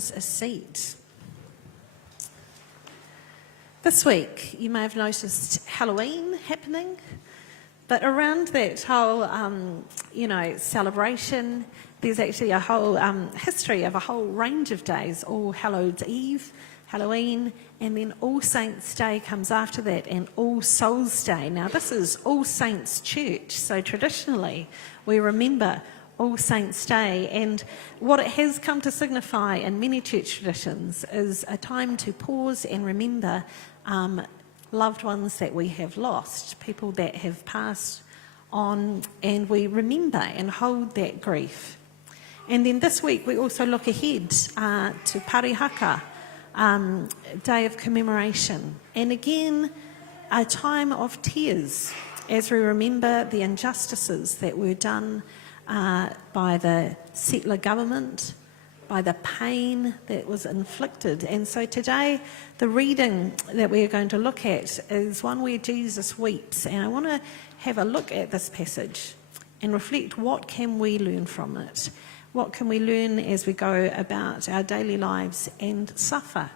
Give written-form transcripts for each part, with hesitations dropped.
yours a seat. This week, you may have noticed Halloween happening, but around that whole, celebration, there's actually a whole history of a whole range of days. All Hallows Eve, Halloween, and then All Saints Day comes after that, and All Souls Day. Now, this is All Saints Church, so traditionally we remember All Saints Day, and what it has come to signify in many church traditions is a time to pause and remember loved ones that we have lost, people that have passed on, and we remember and hold that grief. And then this week we also look ahead to Parihaka, Day of Commemoration, and again a time of tears as we remember the injustices that were done by the settler government, by the pain that was inflicted. And so today, the reading that we are going to look at is one where Jesus weeps. And I want to have a look at this passage and reflect, what can we learn from it? What can we learn as we go about our daily lives and suffer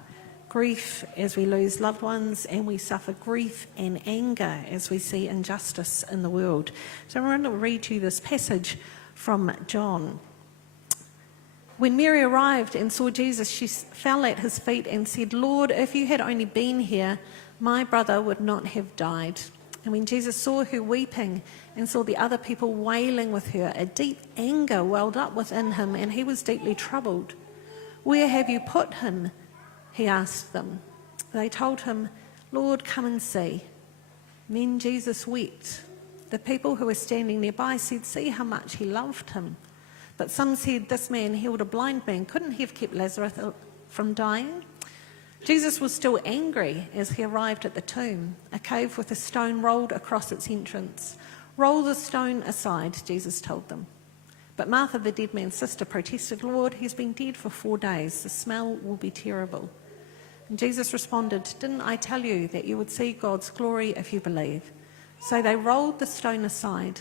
grief as we lose loved ones, and we suffer grief and anger as we see injustice in the world? So I'm going to read you this passage from John. When Mary arrived and saw Jesus, she fell at his feet and said, "Lord, if you had only been here, my brother would not have died." And when Jesus saw her weeping and saw the other people wailing with her, a deep anger welled up within him, and he was deeply troubled. "Where have you put him?" he asked them. They told him, "Lord, come and see." And then Jesus wept. The people who were standing nearby said, "See how much he loved him." But some said, "This man healed a blind man. Couldn't he have kept Lazarus from dying?" Jesus was still angry as he arrived at the tomb, a cave with a stone rolled across its entrance. "Roll the stone aside," Jesus told them. But Martha, the dead man's sister, protested, "Lord, he's been dead for 4 days. The smell will be terrible." And Jesus responded, "Didn't I tell you that you would see God's glory if you believe?" So they rolled the stone aside.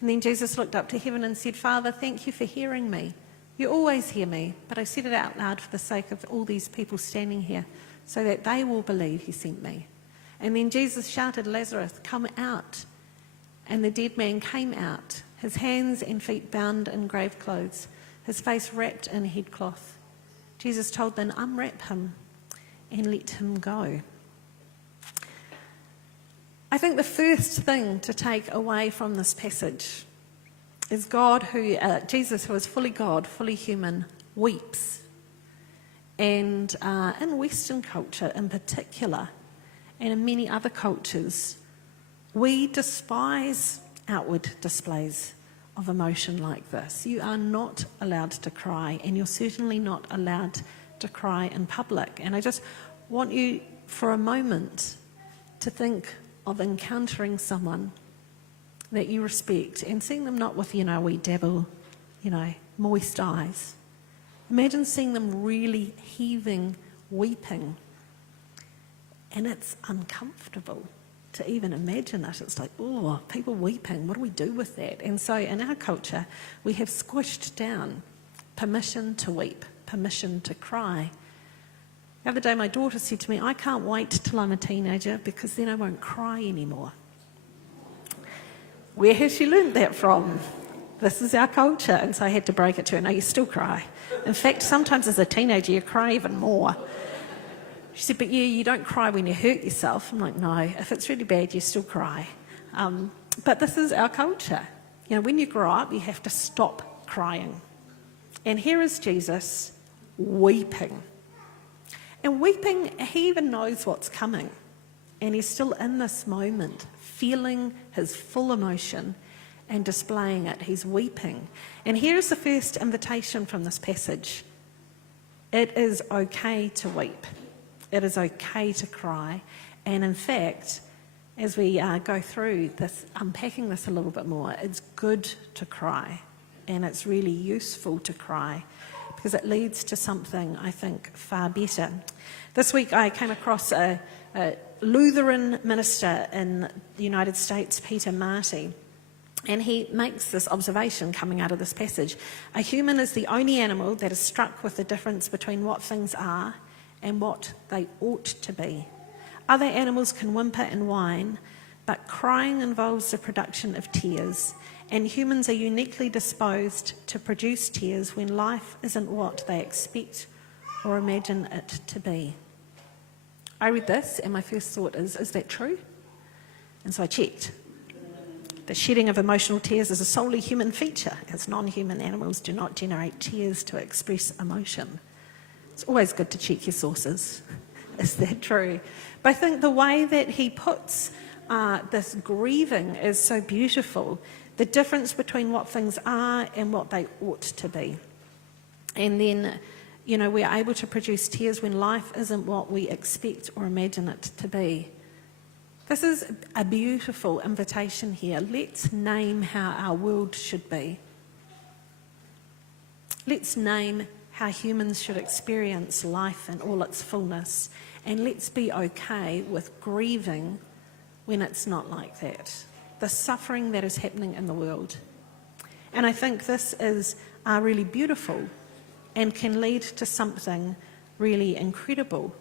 And then Jesus looked up to heaven and said, "Father, thank you for hearing me. You always hear me, but I said it out loud for the sake of all these people standing here, so that they will believe you sent me." And then Jesus shouted, "Lazarus, come out." And the dead man came out, his hands and feet bound in grave clothes, his face wrapped in headcloth. Jesus told them, "Unwrap him and let him go." I think the first thing to take away from this passage is Jesus, who is fully God, fully human, weeps. And in Western culture in particular, and in many other cultures, we despise outward displays of emotion like this. You are not allowed to cry, and you're certainly not allowed to cry in public. And I just want you for a moment to think of encountering someone that you respect and seeing them not with, wee dabble, moist eyes. Imagine seeing them really heaving, weeping. And it's uncomfortable to even imagine it. It's like, oh, people weeping, what do we do with that? And so in our culture, we have squished down permission to weep, permission to cry. The other day, my daughter said to me, "I can't wait till I'm a teenager because then I won't cry anymore." Where has she learned that from? This is our culture. And so I had to break it to her. "No, you still cry. In fact, sometimes as a teenager, you cry even more." She said, "But yeah, you don't cry when you hurt yourself." I'm like, "No, if it's really bad, you still cry." But this is our culture. When you grow up, you have to stop crying. And here is Jesus weeping. And weeping, he even knows what's coming. And he's still in this moment, feeling his full emotion and displaying it. He's weeping. And here's the first invitation from this passage. It is okay to weep. It is okay to cry. And in fact, as we go through this, unpacking this a little bit more, it's good to cry. And it's really useful to cry, because it leads to something, I think, far better. This week I came across a Lutheran minister in the United States, Peter Marty, And he makes this observation coming out of this passage. A human is the only animal that is struck with the difference between what things are and what they ought to be. Other animals can whimper and whine, but crying involves the production of tears, and humans are uniquely disposed to produce tears when life isn't what they expect or imagine it to be. I read this, and my first thought is that true? And so I checked. The shedding of emotional tears is a solely human feature, as non-human animals do not generate tears to express emotion. It's always good to check your sources. Is that true? But I think the way that he puts this grieving is so beautiful. The difference between what things are and what they ought to be. And then, we're able to produce tears when life isn't what we expect or imagine it to be. This is a beautiful invitation here. Let's name how our world should be. Let's name how humans should experience life in all its fullness. And let's be okay with grieving when it's not like that. The suffering that is happening in the world. And I think this is really beautiful and can lead to something really incredible.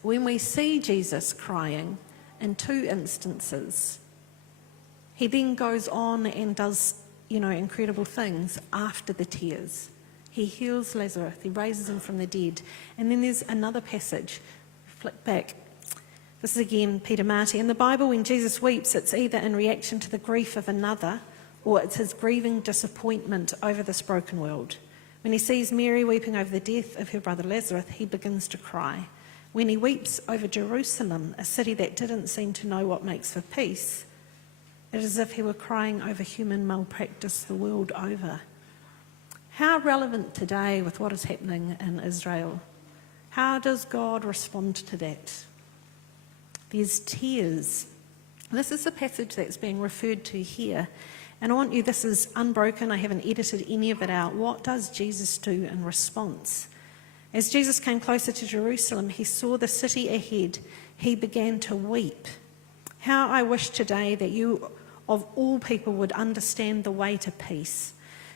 When we see Jesus crying, in two instances, he then goes on and does, incredible things after the tears. He heals Lazarus, he raises him from the dead. And then there's another passage, flick back. This is again Peter Marty. In the Bible, when Jesus weeps, it's either in reaction to the grief of another or it's his grieving disappointment over this broken world. When he sees Mary weeping over the death of her brother Lazarus, he begins to cry. When he weeps over Jerusalem, a city that didn't seem to know what makes for peace, it is as if he were crying over human malpractice the world over. How relevant today with what is happening in Israel? How does God respond to that? There's tears. This is the passage that's being referred to here. And I want you, this is unbroken, I haven't edited any of it out. What does Jesus do in response? As Jesus came closer to Jerusalem, he saw the city ahead. He began to weep. How I wish today that you, of all people, would understand the way to peace.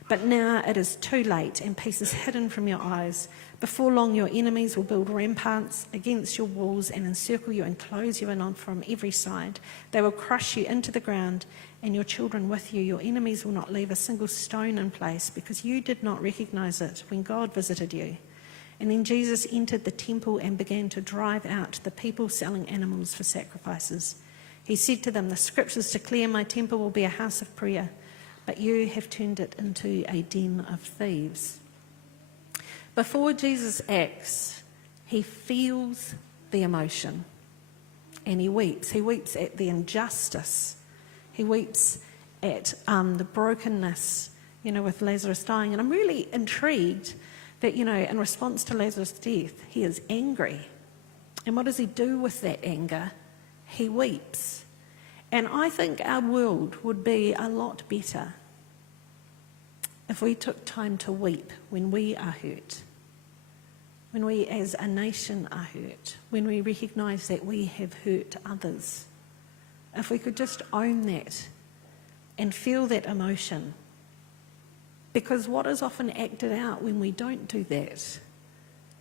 But now it is too late, and peace is hidden from your eyes. Before long, your enemies will build ramparts against your walls and encircle you and close you in on from every side. They will crush you into the ground, and your children with you. Your enemies will not leave a single stone in place, because you did not recognize it when God visited you. And then Jesus entered the temple and began to drive out the people selling animals for sacrifices. He said to them, the scriptures declare my temple will be a house of prayer, but you have turned it into a den of thieves. Before Jesus acts, he feels the emotion and he weeps. He weeps at the injustice. He weeps at the brokenness, with Lazarus dying. And I'm really intrigued that, in response to Lazarus' death, he is angry. And what does he do with that anger? He weeps. And I think our world would be a lot better if we took time to weep when we are hurt, when we as a nation are hurt, when we recognise that we have hurt others. If we could just own that and feel that emotion. Because what is often acted out when we don't do that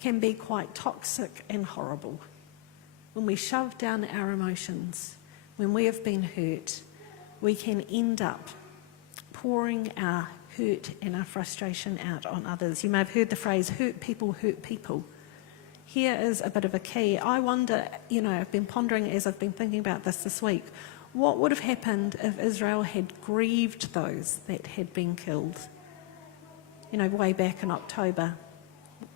can be quite toxic and horrible. When we shove down our emotions, when we have been hurt, we can end up pouring our hurt and our frustration out on others. You may have heard the phrase, hurt people hurt people. Here is a bit of a key. I wonder, I've been pondering as I've been thinking about this week, what would have happened if Israel had grieved those that had been killed? Way back in October,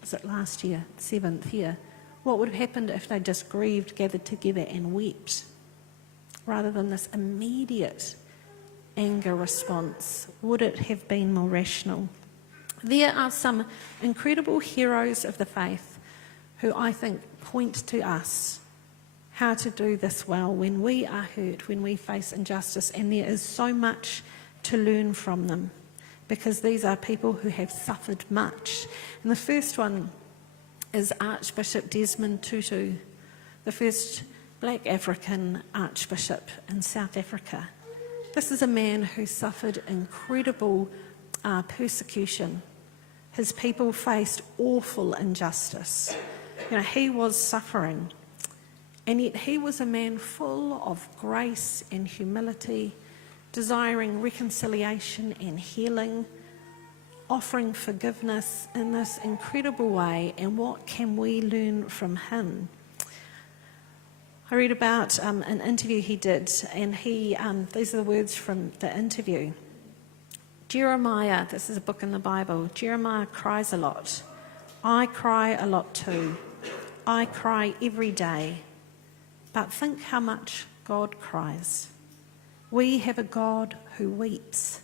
was it last year, 7th year? What would have happened if they just grieved, gathered together and wept? Rather than this immediate anger response, would it have been more rational? There are some incredible heroes of the faith who I think point to us how to do this well when we are hurt, when we face injustice, and there is so much to learn from them, because these are people who have suffered much. And the first one is Archbishop Desmond Tutu, the first black African archbishop in South Africa. This is a man who suffered incredible persecution. His people faced awful injustice. He was suffering, and yet he was a man full of grace and humility, desiring reconciliation and healing, offering forgiveness in this incredible way. And what can we learn from him? I read about an interview he did, and these are the words from the interview. Jeremiah, this is a book in the Bible, Jeremiah cries a lot. I cry a lot too. I cry every day. But think how much God cries. We have a God who weeps.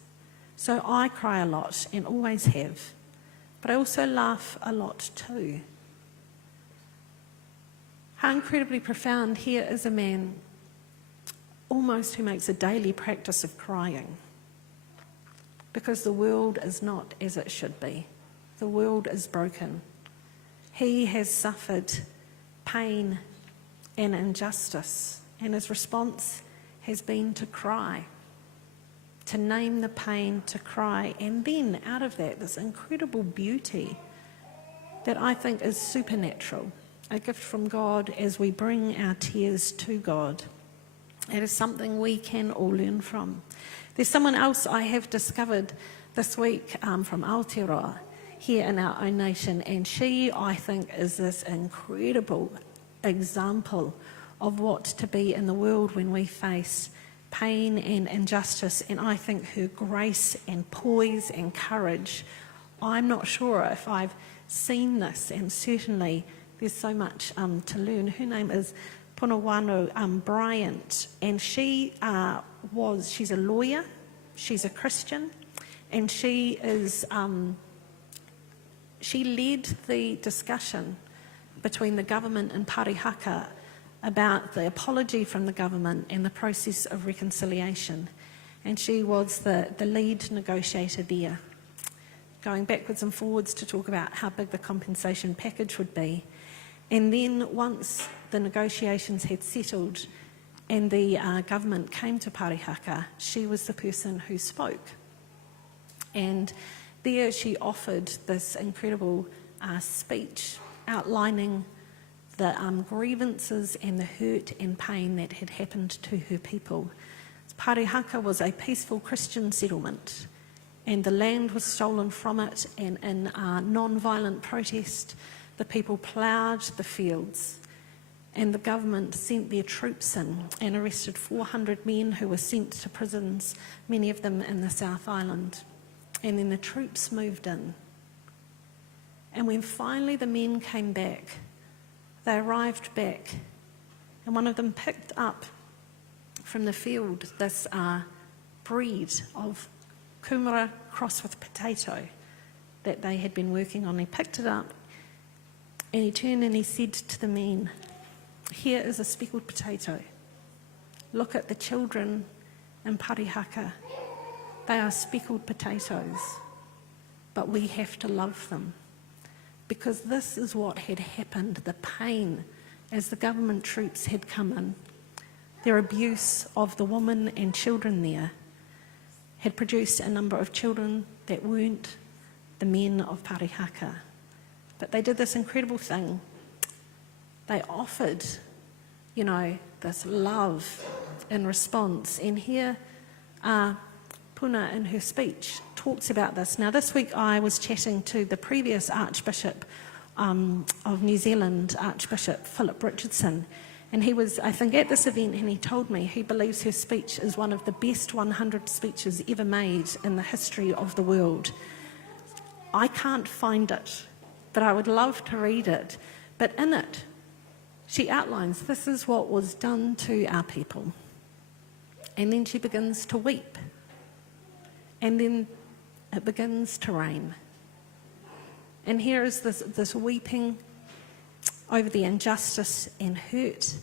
So I cry a lot and always have. But I also laugh a lot too. How incredibly profound. Here is a man almost who makes a daily practice of crying, because the world is not as it should be. The world is broken. He has suffered pain and injustice, and his response has been to cry, to name the pain, to cry, and then out of that, this incredible beauty that I think is supernatural, a gift from God as we bring our tears to God. It is something we can all learn from. There's someone else I have discovered this week from Aotearoa here in our own nation, and she, I think, is this incredible example of what to be in the world when we face pain and injustice. And I think her grace and poise and courage, I'm not sure if I've seen this, and certainly there's so much to learn. Her name is Punawano Bryant, and she's a lawyer, she's a Christian, and she led the discussion between the government and Parihaka about the apology from the government and the process of reconciliation. And she was the lead negotiator there, going backwards and forwards to talk about how big the compensation package would be. And then once the negotiations had settled and the government came to Parihaka, she was the person who spoke. And there she offered this incredible speech outlining the grievances and the hurt and pain that had happened to her people. Parihaka was a peaceful Christian settlement, and the land was stolen from it, and in non-violent protest, the people ploughed the fields, and the government sent their troops in and arrested 400 men who were sent to prisons, many of them in the South Island. And then the troops moved in. And when finally the men came back, they arrived back, and one of them picked up from the field this bread of kumara crossed with potato that they had been working on. He picked it up, and he turned and he said to the men, "Here is a speckled potato. Look at the children in Parihaka. They are speckled potatoes, but we have to love them." Because this is what had happened, the pain as the government troops had come in. Their abuse of the women and children there had produced a number of children that weren't the men of Parihaka. But they did this incredible thing. They offered, this love in response. And here, Puna in her speech talks about this. Now this week I was chatting to the previous Archbishop of New Zealand, Archbishop Philip Richardson, and he was, I think, at this event, and he told me he believes her speech is one of the best 100 speeches ever made in the history of the world. I can't find it, but I would love to read it. But in it, she outlines this is what was done to our people. And then she begins to weep. And then it begins to rain. And here is this weeping over the injustice and hurt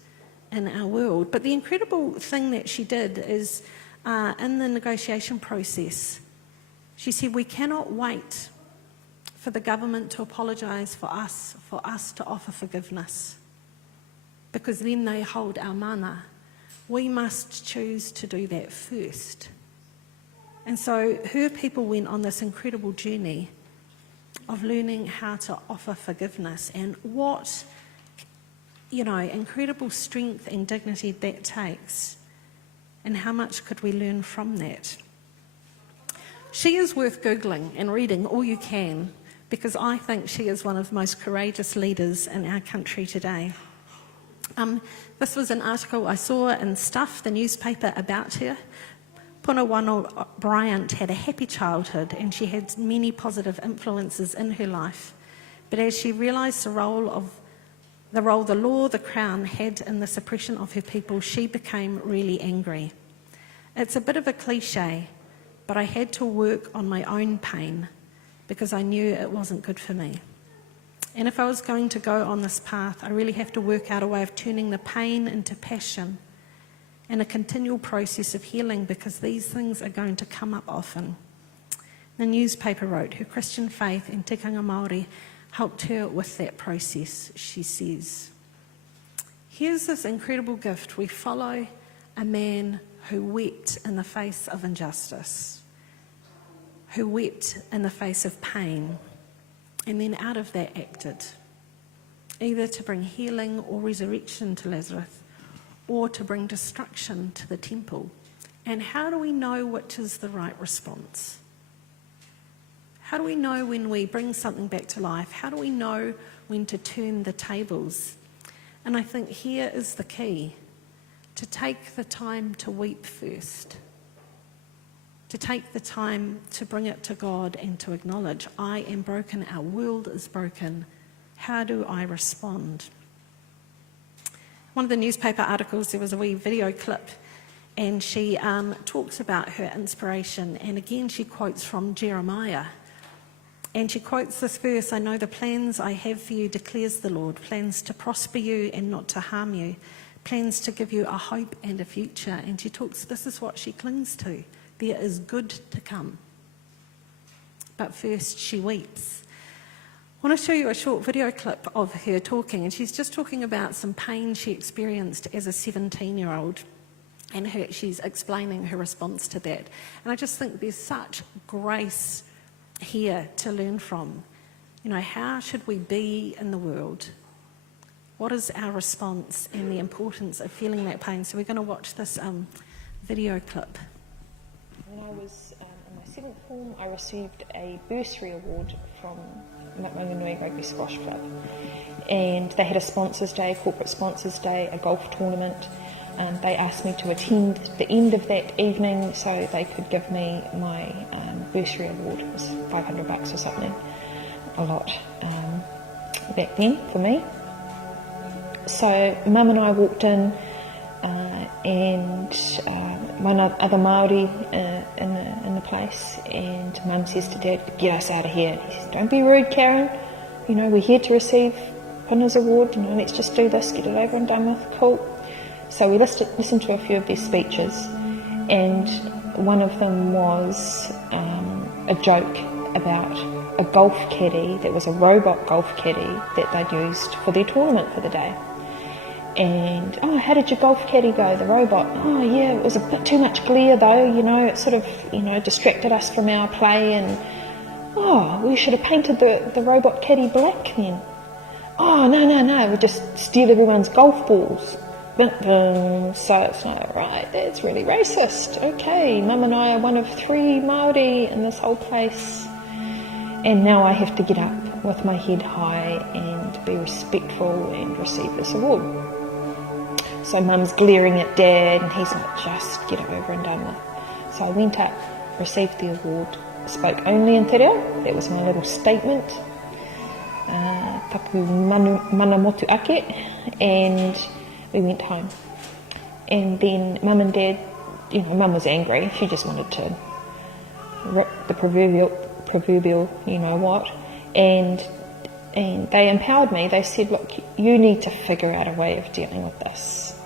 in our world. But the incredible thing that she did is, in the negotiation process, she said, we cannot wait for the government to apologise for us to offer forgiveness, because then they hold our mana. We must choose to do that first. And so her people went on this incredible journey of learning how to offer forgiveness, and what, incredible strength and dignity that takes, and how much could we learn from that. She is worth Googling and reading all you can, because I think she is one of the most courageous leaders in our country today. This was an article I saw in Stuff, the newspaper, about her. Punawano Bryant had a happy childhood, and she had many positive influences in her life. But as she realised the role the law, the Crown had in the suppression of her people, she became really angry. It's a bit of a cliche, but I had to work on my own pain because I knew it wasn't good for me. And if I was going to go on this path, I really have to work out a way of turning the pain into passion and a continual process of healing, because these things are going to come up often. The newspaper wrote, her Christian faith and tikanga Māori helped her with that process, she says. Here's this incredible gift. We follow a man who wept in the face of injustice, who wept in the face of pain, and then out of that acted, either to bring healing or resurrection to Lazarus, or to bring destruction to the temple. And how do we know which is the right response? How do we know when we bring something back to life? How do we know when to turn the tables? And I think here is the key: to take the time to weep first, to take the time to bring it to God and to acknowledge, I am broken, our world is broken. How do I respond? One of the newspaper articles, there was a wee video clip, and she talks about her inspiration, and again she quotes from Jeremiah. And she quotes this verse, I know the plans I have for you, declares the Lord, plans to prosper you and not to harm you, plans to give you a hope and a future. And she talks, this is what she clings to. There is good to come. But first she weeps. I want to show you a short video clip of her talking, and she's just talking about some pain she experienced as a 17-year-old, and she's explaining her response to that. And I just think there's such grace here to learn from. How should we be in the world? What is our response, and the importance of feeling that pain? So we're going to watch this video clip. When I was in my seventh form, I received a bursary award from Mamanui Rugby Squash Club, and they had a sponsors day, corporate sponsors day, a golf tournament, and they asked me to attend the end of that evening so they could give me my bursary award. It was $500 or something, a lot back then for me. So Mum and I walked in, and one other Māori in the place, and Mum says to Dad, get us out of here. He says, don't be rude, Karen, we're here to receive Puna's award, let's just do this, get it over and done with, cool. So we listened to a few of their speeches, and one of them was a joke about a golf caddy that was a robot golf caddy that they'd used for their tournament for the day. And, how did your golf caddy go, the robot? Oh, yeah, it was a bit too much glare though, it sort of, distracted us from our play, and, we should have painted the robot caddy black then. Oh, no, we'll just steal everyone's golf balls. So it's like, right, that's really racist. Okay, Mum and I are one of 3 Māori in this whole place. And now I have to get up with my head high and be respectful and receive this award. So Mum's glaring at Dad, and he's like, just get it over and done with. So I went up, received the award, spoke only in te reo. That was my little statement. Tapu mana motu ake, and we went home. And then Mum and Dad, Mum was angry. She just wanted to rip the proverbial what. And they empowered me. They said, look, you need to figure out a way of dealing with this,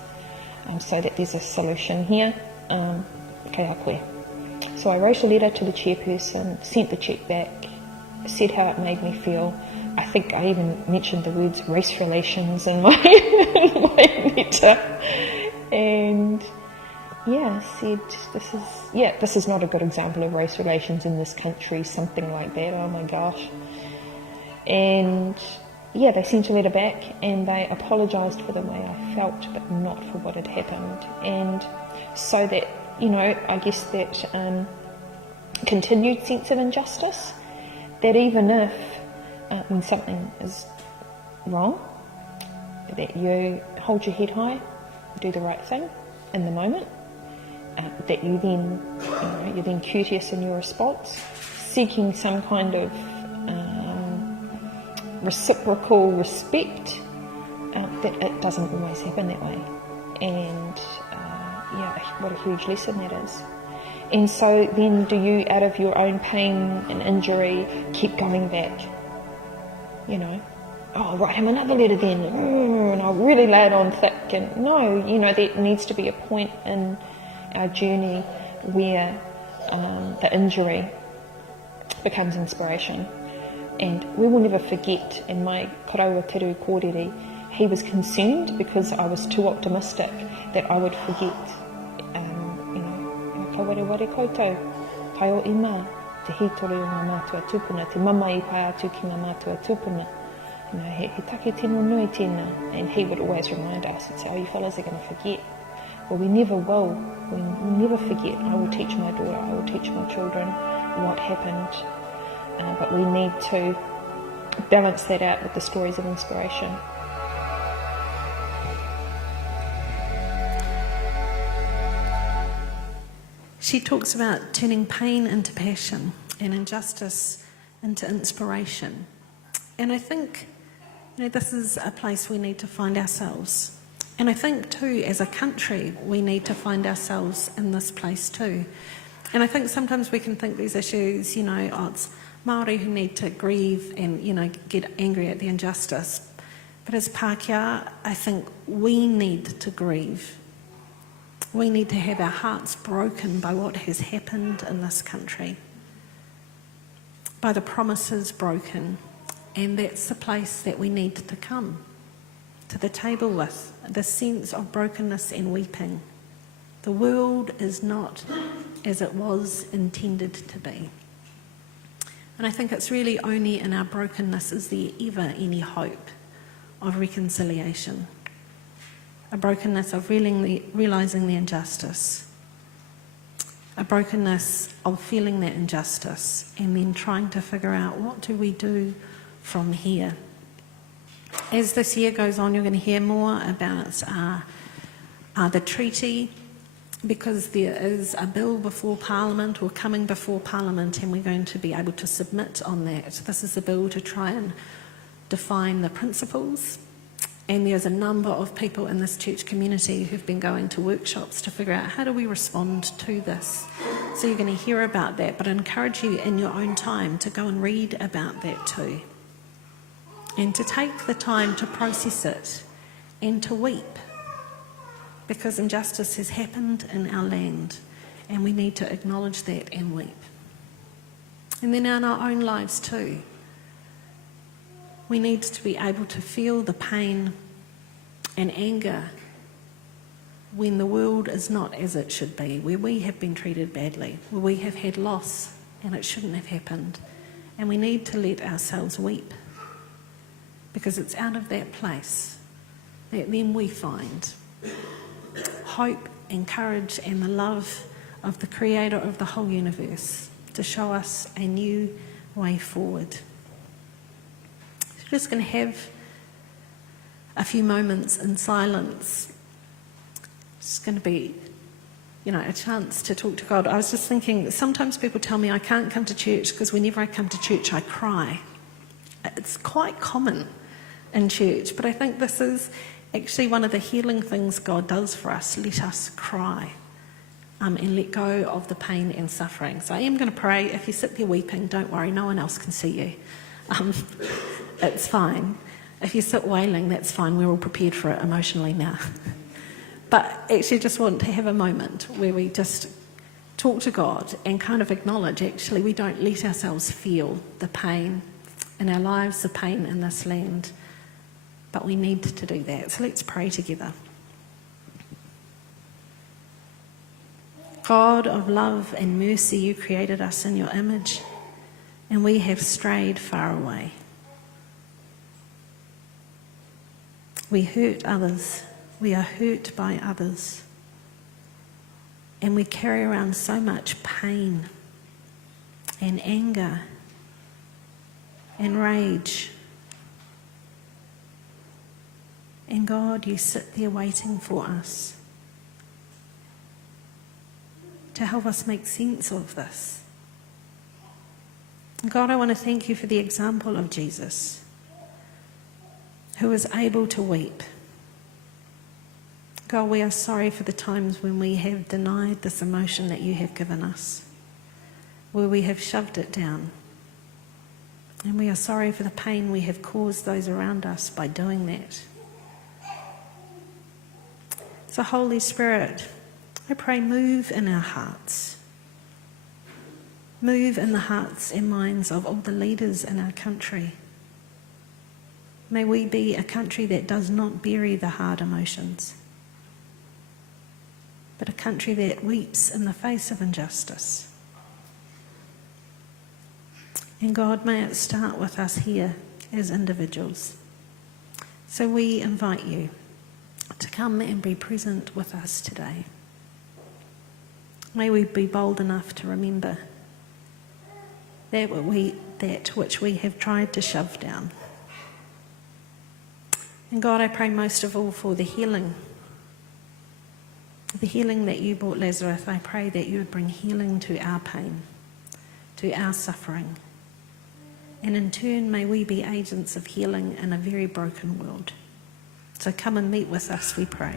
so that there's a solution here. Kei a koe. So I wrote a letter to the chairperson, sent the cheque back, said how it made me feel. I think I even mentioned the words race relations in my letter. And said, this is not a good example of race relations in this country, something like that, oh my gosh. And they sent a letter back and they apologised for the way I felt, but not for what had happened. And so that, I guess that continued sense of injustice, that even if when something is wrong, that you hold your head high, do the right thing in the moment, that you then, you're then courteous in your response, seeking some kind of reciprocal respect, that it doesn't always happen that way. And what a huge lesson that is. And so then do you, out of your own pain and injury, keep going back? I'll write him another letter then, and I'll really lay it on thick. And no, there needs to be a point in our journey where the injury becomes inspiration. And we will never forget, in my karaua teru kōrere, he was concerned because I was too optimistic that I would forget, ka wareware koutou, kai o ima, te hītori o ngā mātua tūpuna, te mama I pai atu ki ngā mātua tūpuna. He take tino nui tēnā, and he would always remind us, he'd say, you fellas are going to forget. Well, we never will. We never forget. I will teach my daughter, I will teach my children what happened. But we need to balance that out with the stories of inspiration. She talks about turning pain into passion and injustice into inspiration. And I think, this is a place we need to find ourselves. And I think too, as a country, we need to find ourselves in this place too. And I think sometimes we can think these issues, it's Māori who need to grieve and, get angry at the injustice. But as Pākehā, I think we need to grieve. We need to have our hearts broken by what has happened in this country, by the promises broken. And that's the place that we need to come to the table with, the sense of brokenness and weeping. The world is not as it was intended to be. And I think it's really only in our brokenness is there ever any hope of reconciliation. A brokenness of realising the injustice. A brokenness of feeling that injustice and then trying to figure out what do we do from here. As this year goes on, you're going to hear more about the treaty, because there is a bill before Parliament or coming before Parliament, and we're going to be able to submit on that. This is a bill to try and define the principles, and there's a number of people in this church community who've been going to workshops to figure out how do we respond to this. So you're going to hear about that, but I encourage you in your own time to go and read about that too, and to take the time to process it and to weep, because injustice has happened in our land and we need to acknowledge that and weep. And then in our own lives too, we need to be able to feel the pain and anger when the world is not as it should be, where we have been treated badly, where we have had loss and it shouldn't have happened. And we need to let ourselves weep, because it's out of that place that then we find hope and courage and the love of the Creator of the whole universe to show us a new way forward. So we're just going to have a few moments in silence. It's going to be, a chance to talk to God. I was just thinking, sometimes people tell me I can't come to church because whenever I come to church I cry. It's quite common in church, but I think this is actually one of the healing things God does for us. Let us cry and let go of the pain and suffering. So I am going to pray. If you sit there weeping, don't worry, no one else can see you. It's fine. If you sit wailing, that's fine. We're all prepared for it emotionally now. But actually just want to have a moment where we just talk to God and kind of acknowledge, actually, we don't let ourselves feel the pain in our lives, the pain in this land, but we need to do that. So let's pray together. God of love and mercy, you created us in your image, and we have strayed far away. We hurt others. We are hurt by others. And we carry around so much pain and anger and rage. And God, you sit there waiting for us to help us make sense of this. God, I want to thank you for the example of Jesus, who was able to weep. God, we are sorry for the times when we have denied this emotion that you have given us, where we have shoved it down. And we are sorry for the pain we have caused those around us by doing that. So, Holy Spirit, I pray, move in our hearts. Move in the hearts and minds of all the leaders in our country. May we be a country that does not bury the hard emotions, but a country that weeps in the face of injustice. And God, may it start with us here as individuals. So we invite you to come and be present with us today. May we be bold enough to remember that which we have tried to shove down. And God, I pray most of all for the healing that you brought Lazarus. I pray that you would bring healing to our pain, to our suffering. And in turn, may we be agents of healing in a very broken world. So come and meet with us, we pray.